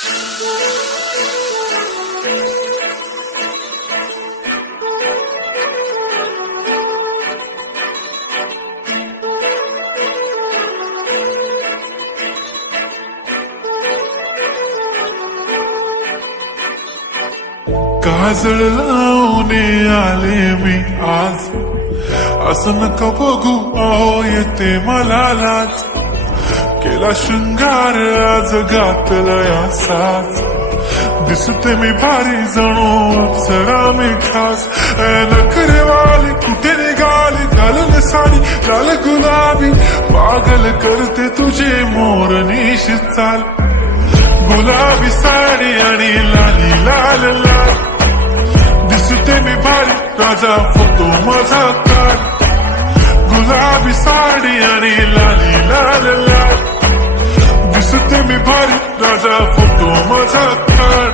काजळ लावून आले मी आज, असं नका बघू अहो येते मला लाज. केला शृंगार आज घातलाय असाच, दिसते मी भारी जणू अप्सरा मी खास. नखरेवाली कुठे निघाली घालून साडी लाल गुलाबी, पागल करते तुझे मोरनीशी चाल. गुलाबी साडी आणि लाली लाल लाल, दिसते मी भारी राजा फोटो माझा काढ. गुलाबी साडी आणि लाली लाल लाल, दिसते मी भारी राजा फोटो माझा काढ.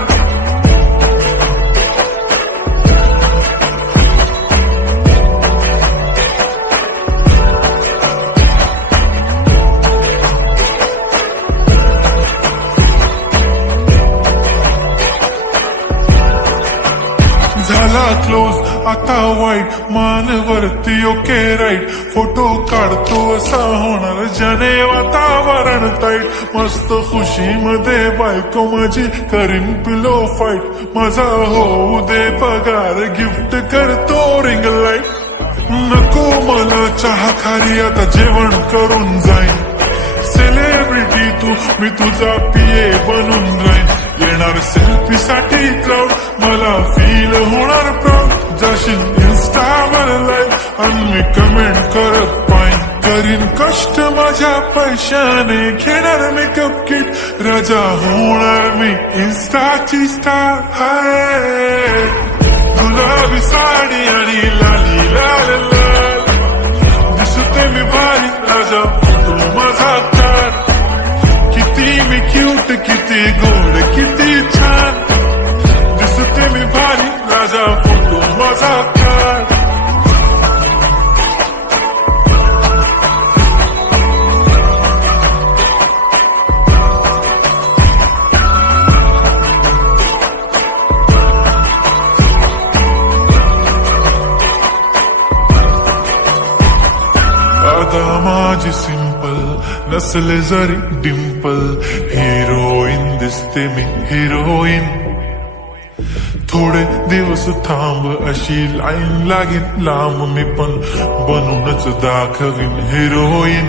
झाला क्लोज आता वाईट, मानवरती ओके राईट. फोटो काढतो असा होणार ज्याने वातावरण ताईट. मस्त खुशी मध्ये बायको माझी करीन पिलो फाईट. माझा होऊ दे पगार गिफ्ट करतो रिंग लाईट. नको मला चहा खारी आता जेवण करून जाईन. सेलिब्रिटी तू मी तुझा पिये बनून राहीन. येणार सेल्फी साठी क्राऊड मला फील होणार प्राऊड. जाशील इन्स्टावर लाईव्ह आणि मी कमेंट करत पाईन. करीन कष्ट माझ्या पैशाने घेणार मेकअप किट. राजा होणार मी इन्स्टाची स्टार. हाय गुलाबी साडी आणि लाली लाल लाल, दिसते मी भारी राजा फोटो माझा काढ. किती मी क्यूट किती गोड किती छान, दिसते मी भारी राजा फोटो माझा काढ. आता माझी सिंपल नसले जरी डिंपल, हिरोईन दिसते मी हिरोईन. थोडे दिवस थांब अशी लाईन लागेल लांब, मी पण बनूनच दाखवीन हिरोईन.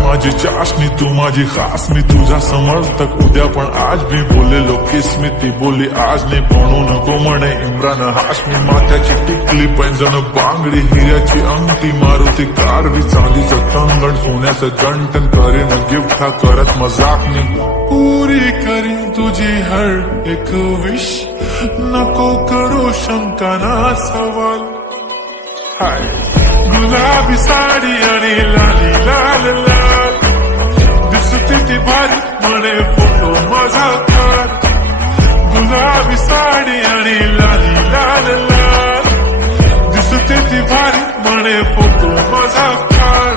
माझी चाशनी तू माझी खास, मी तुझा समर्थक उद्या पण आज मी बोलेलो किस्मी. ती बोली आज नाही बनू नको म्हणे इम्रान हाशमी. माथ्याची टिकली पैंजण बांगडी हिऱ्याची अंगठी, मारुती कारवी चांदीचं कंगण सोन्याचं गंटन. करीन गिफ्ट हा करत मजाकनी, पुरी करीन तुझी हर एक विश. नको करू शंका ना सवाल. हाय गुलाबी साडी आणि लाली लाल लाल, दिसते ती भारी म्हणे फोटो माझा काढ. गुलाबी साडी आणि लाली लाल लाल, दिसते ती भारी म्हणे फोटो माझा काढ.